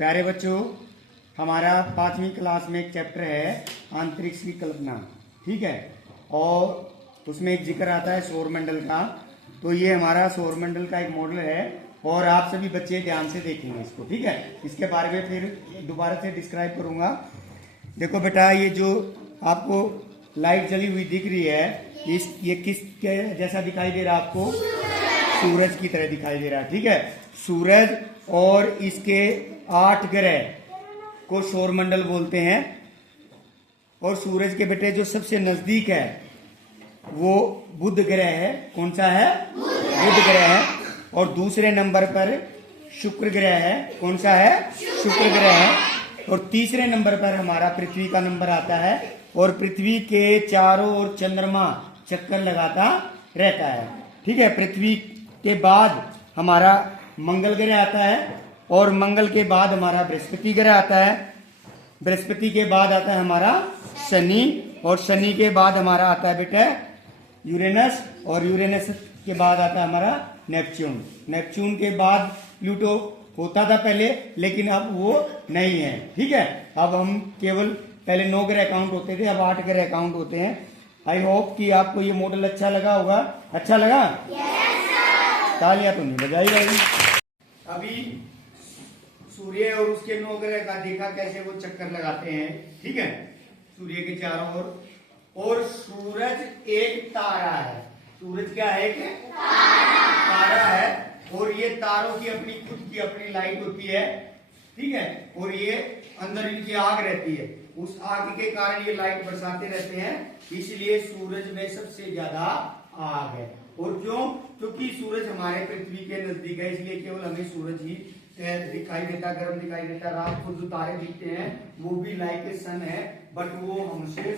प्यारे बच्चों, हमारा 5वीं क्लास में एक चैप्टर है अंतरिक्ष की कल्पना। ठीक है, और उसमें एक जिक्र आता है सौरमंडल का। तो ये हमारा सौरमंडल का एक मॉडल है और आप सभी बच्चे ध्यान से देखेंगे इसको। ठीक है, इसके बारे में फिर दोबारा से डिस्क्राइब करूंगा। देखो बेटा, ये जो आपको लाइट जली हुई दिख रही है, ये किस के जैसा दिखाई दे रहा है आपको? सूरज की तरह दिखाई दे रहा है। ठीक है, सूरज और इसके 8 ग्रह को सौरमंडल बोलते हैं। और सूरज के बेटे जो सबसे नजदीक है वो बुध ग्रह है। कौन सा है? बुध ग्रह है। और दूसरे नंबर पर शुक्र ग्रह है। कौन सा है? शुक्र ग्रह है। और तीसरे नंबर पर हमारा पृथ्वी का नंबर आता है। और पृथ्वी के चारों ओर चंद्रमा चक्कर लगाता रहता है। ठीक है, पृथ्वी के बाद हमारा मंगल ग्रह आता है और मंगल के बाद हमारा बृहस्पति ग्रह आता है। बृहस्पति के बाद आता है हमारा शनि और शनि के बाद हमारा आता है बेटा यूरेनस और यूरेनस के बाद आता है हमारा नेपच्यून। नेपच्यून के बाद प्लूटो होता था पहले, लेकिन अब वो नहीं है। ठीक है, अब हम केवल पहले 9 ग्रह काउंट होते थे, अब 8 ग्रह काउंट होते हैं। आई होप कि आपको ये मॉडल अच्छा लगा होगा। अच्छा लगा? तालियां तो नहीं बजाई भाई। अभी सूर्य और उसके 9 ग्रह का देखा कैसे वो चक्कर लगाते हैं। ठीक है, सूर्य के चारों ओर। और सूरज एक तारा है। सूरज क्या है? एक तारा है। और ये तारों की अपनी खुद की अपनी लाइट होती है। ठीक है, और ये अंदर इनकी आग रहती है। उस आग के कारण ये लाइट बरसाते रहते हैं, इसलिए सूरज में सबसे ज्यादा आग है। और क्यों? क्योंकि सूरज हमारे पृथ्वी के नजदीक है, इसलिए केवल हमें सूरज ही दिखाई देता, गर्म दिखाई देता। रात को जो तारे दिखते हैं वो भी लाइक ए सन है, बट वो हमसे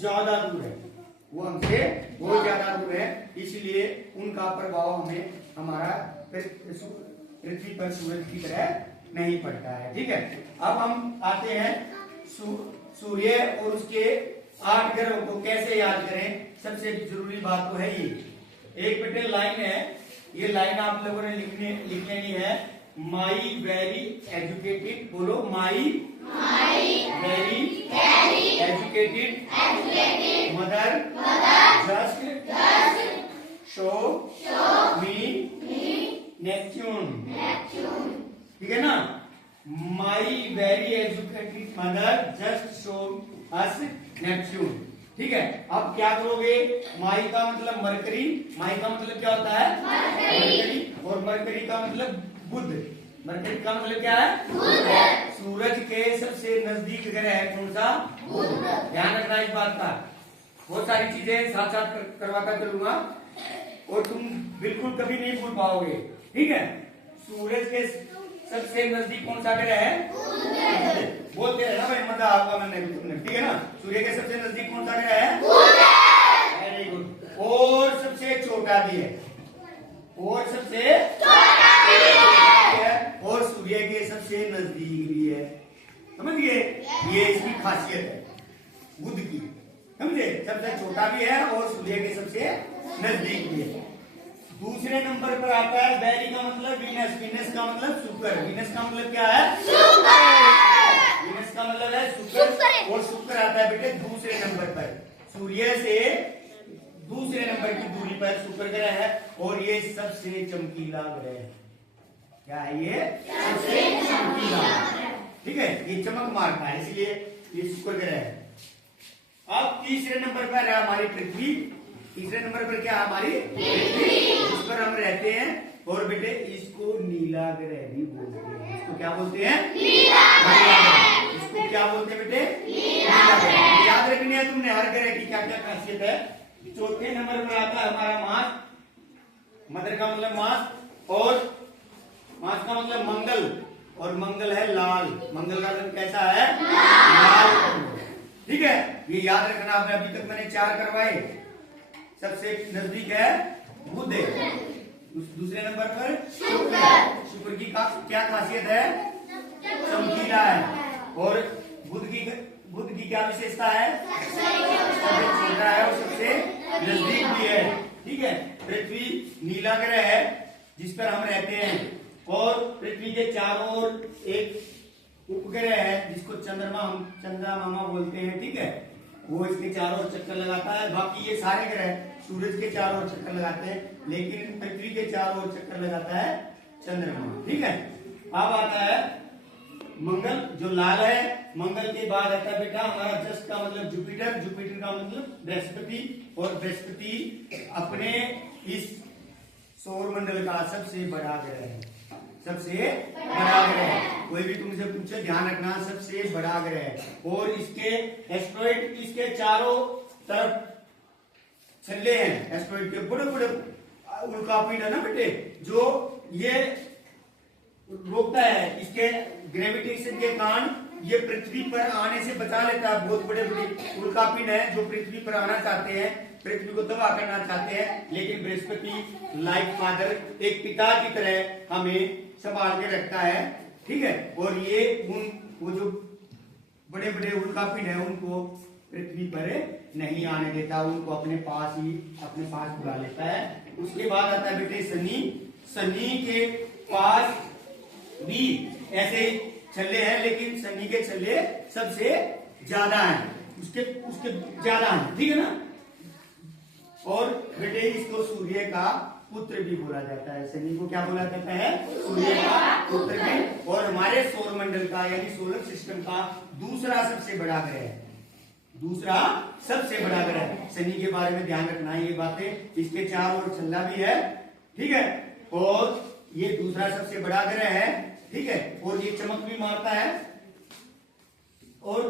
ज्यादा दूर है। वो हमसे बहुत ज्यादा दूर है, इसलिए उनका प्रभाव हमें हमारा पृथ्वी पर सूरज की तरह नहीं पड़ता है। ठीक है, अब हम आते हैं सूर्य और उसके 8 ग्रहों को कैसे याद करें। सबसे जरूरी बात तो है ये एक बेटे लाइन है। ये लाइन आप लोगों ने लिख लेनी है। माई वेरी एजुकेटेड, बोलो my very educated mother just show me Neptune. ठीक है ना? My very educated mother just show us Neptune. ठीक है, अब क्या करोगे? माई का मतलब मरकरी। माई का मतलब क्या होता है? मरकरी। और मरकरी का मतलब बुध। मरकरी का मतलब क्या है? बुध। सूरज के सबसे नजदीक ग्रह है कौन सा? बुध। ध्यान रखना इस बात का। बहुत सारी चीजें साथ साथ करवाता चलूंगा और तुम बिल्कुल कभी नहीं भूल पाओगे। ठीक है, सूरज के सबसे नजदीक कौन सा ग्रह है? बोलते हैं ना भाई, मजा आपका मन नहीं तुमने। ठीक है ना? सूर्य के सबसे नजदीक कौन सा ग्रह है? Very good. और सबसे छोटा भी है। और सबसे और सूर्य के सबसे नजदीक भी है। समझिए, ये इसकी खासियत है बुध की। समझे? सबसे छोटा भी है और सूर्य के सबसे नजदीक भी है। दूसरे नंबर पर आता है वेरी का मतलब वीनस। वीनस का मतलब शुक्र। वीनस का मतलब क्या है? वीनस का मतलब है शुक्र। और शुक्र आता है बेटे दूसरे नंबर पर। सूर्य से दूसरे नंबर की दूरी पर शुक्र ग्रह है और ये सबसे चमकीला ग्रह है। क्या है ये? सबसे चमकीला। ठीक है, ये चमक मारता है, इसलिए ये शुक्र ग्रह है। अब तीसरे नंबर पर है हमारी पृथ्वी। तीसरे नंबर पर क्या हमारी पृथ्वी, जिस पर हम रहते हैं। और बेटे इसको नीला ग्रह भी बोलते हैं। इसको क्या बोलते हैं? नीला ग्रह। इसको क्या बोलते हैं बेटे? नीला ग्रह। याद रखनी है तुमने हर ग्रह की क्या क्या खासियत है। चौथे नंबर पर आता है हमारा मार्स। मदर का मतलब मार्स और मार्स का मतलब मंगल। और मंगल है लाल। मंगल का रंग कैसा है? लाल। ठीक है, ये याद रखना आपने। अभी तक मैंने 4 करवाए। सबसे नजदीक है बुध। दूसरे नंबर पर शुक्र। शुक्र की क्या खासियत है? चमकीला है। और बुध की क्या विशेषता है? सबसे छोटा है और सबसे नजदीक भी है। ठीक है, पृथ्वी नीला ग्रह है जिस पर हम रहते हैं और पृथ्वी के चारों ओर एक उपग्रह है जिसको चंद्रमा हम चंद्रमा बोलते हैं, ठीक है, वो इसके चारों ओर चक्कर लगाता है। बाकी ये सारे ग्रह सूरज के चारों ओर चक्कर लगाते हैं, लेकिन पृथ्वी के चारों ओर चक्कर लगाता है चंद्रमा, ठीक है। अब आता है मंगल जो लाल है। मंगल के बाद आता है बेटा हमारा जस्ट का मतलब जुपिटर, जुपिटर का मतलब बृहस्पति, और बृहस्पति अपने इस सौर मंडल का सबसे बड़ा ग्रह है, सबसे बड़ा ग्रह है। कोई भी तुमसे पूछे ध्यान रखना, सबसे बड़ा ग्रह है। और इसके एस्ट्रॉइड इसके चारों तरफ छल्ले हैं, एस्ट्रॉइड के बड़े बड़े उल्कापिंड है ना बेटे, जो ये रोकता है, इसके ग्रेविटेशन के कारण ये पृथ्वी पर आने से बचा लेता है। बहुत बड़े बड़े उल्कापिंड है जो पृथ्वी पर आना चाहते हैं, पृथ्वी को तबाह करना चाहते हैं, लेकिन बृहस्पति लाइक फादर एक पिता की तरह हमें संभाल के रखता है, ठीक है। और ये वो जो बड़े बड़े उल्कापिंड है उनको पृथ्वी पर नहीं आने देता, उनको अपने पास बुला लेता है। उसके बाद आता है बेटे शनि। शनि के पास भी ऐसे छल्ले हैं, लेकिन शनि के छल्ले सबसे ज्यादा हैं, उसके ज्यादा हैं, ठीक है ना। और बेटे इसको सूर्य का पुत्र भी बोला जाता है, शनि को क्या बोला जाता है, सूर्य का पुत्र भी। और हमारे सौर मंडल का यानी सोलर सिस्टम का दूसरा सबसे बड़ा ग्रह है, दूसरा सबसे बड़ा ग्रह। शनि के बारे में ध्यान रखना है ये बातें, इसके चारों ओर छल्ला भी है, ठीक है, और ये दूसरा सबसे बड़ा ग्रह है, ठीक है, और ये चमक भी मारता है। और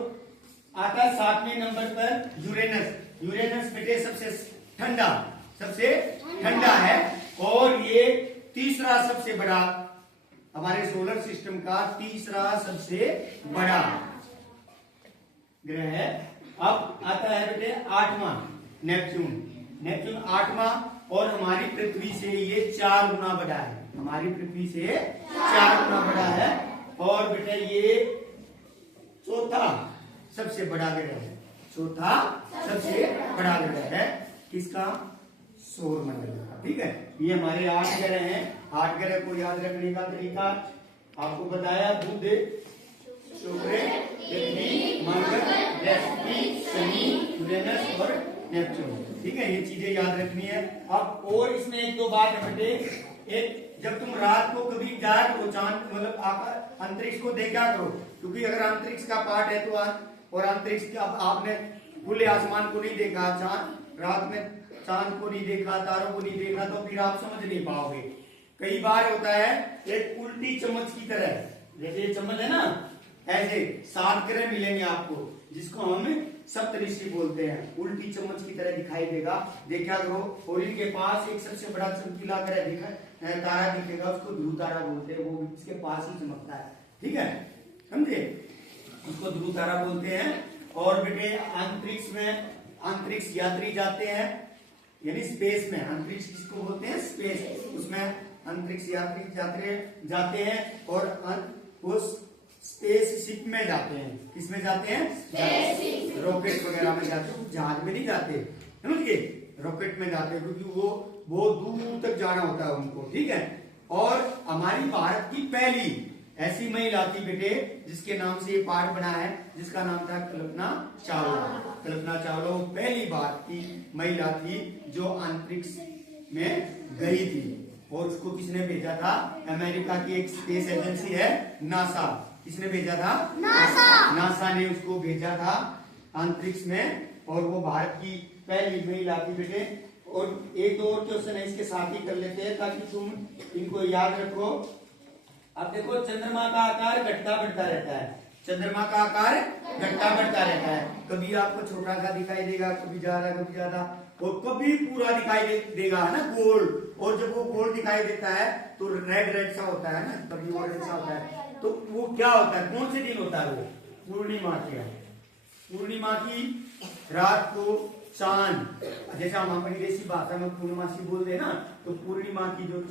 आता है 7वें नंबर पर यूरेनस। यूरेनस बेटे सबसे ठंडा है, और ये तीसरा सबसे बड़ा हमारे सोलर सिस्टम का तीसरा सबसे बड़ा ग्रह है। अब आता है बेटे 8वां नेपच्यून। नेपच्यून 8वां, और हमारी पृथ्वी से ये 4 गुना बड़ा है, हमारी पृथ्वी से 4 गुना बड़ा है। और बेटा ये चौथा सबसे बड़ा ग्रह है, चौथा सबसे बड़ा ग्रह है किसका, सौर मंडल का, ठीक है। ये हमारे 8 ग्रह हैं। 8 ग्रह को याद रखने का तरीका आपको बताया, बुध, शुक्र, पृथ्वी, मंगल, बृहस्पति, शनि, यूरेनस और नेपच्यून, ठीक है, ये चीजें याद रखनी है। अब और इसमें एक दो बात है बेटे, एक जब तुम रात को कभी जाया करो चांद मतलब आकाश अंतरिक्ष को देखा करो, क्योंकि अगर अंतरिक्ष का पार्ट है तो और अंतरिक्ष आपने खुले आसमान को नहीं देखा, चांद रात में चांद को नहीं देखा, तारों को नहीं देखा, तो फिर आप समझ नहीं पाओगे। कई बार होता है एक उल्टी चम्मच की तरह, जैसे ये चम्मच है ना, ऐसे 7 ग्रह मिलेंगे आपको, जिसको हम सप्तऋषि बोलते हैं, उल्टी चम्मच की तरह दिखाई देगा, देखा करो। और इनके पास एक सबसे बड़ा चमकीला ग्रह तारा दिखेगा, उसको ध्रुव तारा बोलते हैं, वो इसके पास ही चमकता है, ठीक है, समझे, उसको ध्रुव तारा बोलते हैं। और बेटे अंतरिक्ष में अंतरिक्ष यात्री जाते हैं, यानी स्पेस में, अंतरिक्ष किसको बोलते हैं, स्पेस, उसमें अंतरिक्ष यात्री जाते हैं, और उस स्पेस शिप में जाते हैं, किसमें जाते हैं, रॉकेट वगैरह में जाते हैं, जहाज में नहीं जाते, समझिए, रॉकेट में जाते हैं, क्योंकि वो बहुत दूर तक जाना होता है उनको, ठीक है। और हमारी भारत की पहली ऐसी महिला थी बेटे, जिसके नाम से ये पार्ट बना है, जिसका नाम था कल्पना चावला। कल्पना चावला वो पहली भारत की महिला थी जो अंतरिक्ष में गई थी, और उसको किसने भेजा था, अमेरिका की एक स्पेस एजेंसी है नासा, किसने भेजा था, नासा ने उसको भेजा था अंतरिक्ष में, और वो भारत की पहली महिला थी बेटे। और एक दो और क्वेश्चन है इसके साथ ही कर लेते हैं ताकि तुम इनको याद रखो। अब देखो चंद्रमा का आकार घटता बढ़ता रहता है, चंद्रमा का आकार घटता बढ़ता रहता है, कभी आपको छोटा सा दिखाई देगा, कभी ज्यादा, कभी ज्यादा, और कभी पूरा दिखाई देगा, है ना, गोल्ड। और जब वो गोल्ड दिखाई देता है तो रेड रेड सा होता है ना, कभी ऑरेंज सा होता है, तो वो क्या होता है, कौन से दिन होता है, वो पूर्णिमा की, पूर्णिमा की रात को चांद, जैसा हम अपनी देसी भाषा में पूर्णमासी बोलते हैं ना, तो पूर्णिमा की जो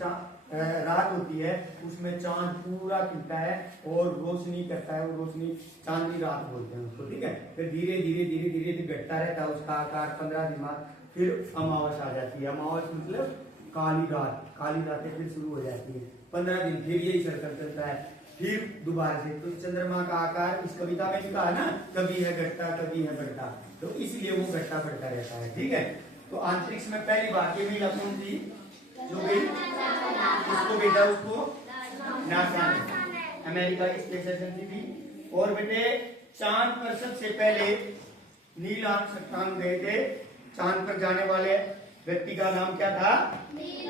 रात होती है उसमें चांद पूरा खिलता है और रोशनी करता है, वो रोशनी चांदनी रात बोलते हैं उसको, ठीक है। फिर धीरे धीरे धीरे धीरे घटता रहता है उसका आकार, 15 दिन बाद फिर अमावस आ जाती है। अमावस मतलब काली रात, काली रातें फिर शुरू हो जाती है, 15 दिन फिर यही सर्कल चलता है। फिर दोबारा से, तो चंद्रमा का आकार इस कविता में भी कहा ना, कभी है घटता कभी है बढ़ता, तो इसलिए वो घटता बढ़ता रहता है। ठीक है, तो अंतरिक्ष में पहली बात ये महिला कौन थी जो गई, किसको भेजा, उसको नासा ने, अमेरिका की स्पेस एजेंसी थी। और बेटे चांद पर सबसे पहले नील आर्मस्ट्रांग गए थे। चांद पर जाने वाले व्यक्ति का नाम क्या था, नील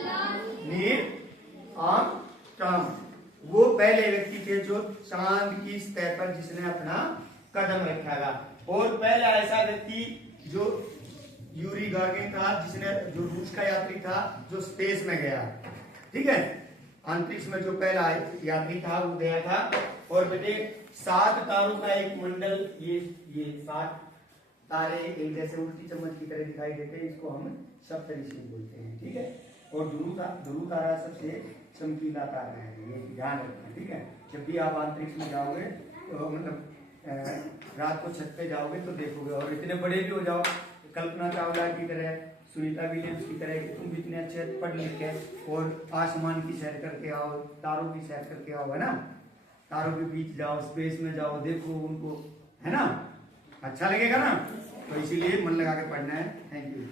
आर्मस्ट्रांग। वो पहले व्यक्ति थे जो चांद की सतह पर जिसने अपना कदम रखा था। और पहला ऐसा व्यक्ति जो यूरी गागरिन था, जिसने, जो रूस का यात्री था जो स्पेस में गया। ठीक है, अंतरिक्ष में जो पहला यात्री था वो गया था। और बेटे 7 तारों का एक मंडल, ये 7 तारे एक जैसे उल्टी चम्मच की तरह दिखाई देते हैं, इसको हम सप्तऋषि बोलते हैं। ठीक है, और ध्रुव तारा सबसे चमकीला तारा है, ये ध्यान रखना। ठीक है, जब भी आप अंतरिक्ष में जाओगे तो मतलब रात को छत पे जाओगे तो देखोगे, और इतने बड़े भी हो जाओ, कल्पना चावला की तरह, सुनीता विलियम्स की तरह, कि तुम भी इतने अच्छे पढ़ लिख के और आसमान की सैर करके आओ, तारों की सैर करके आओ, है ना, तारों के बीच जाओ, स्पेस में जाओ, देखो उनको, है ना, अच्छा लगेगा ना। तो इसीलिए मन लगा के पढ़ना है। Thank you.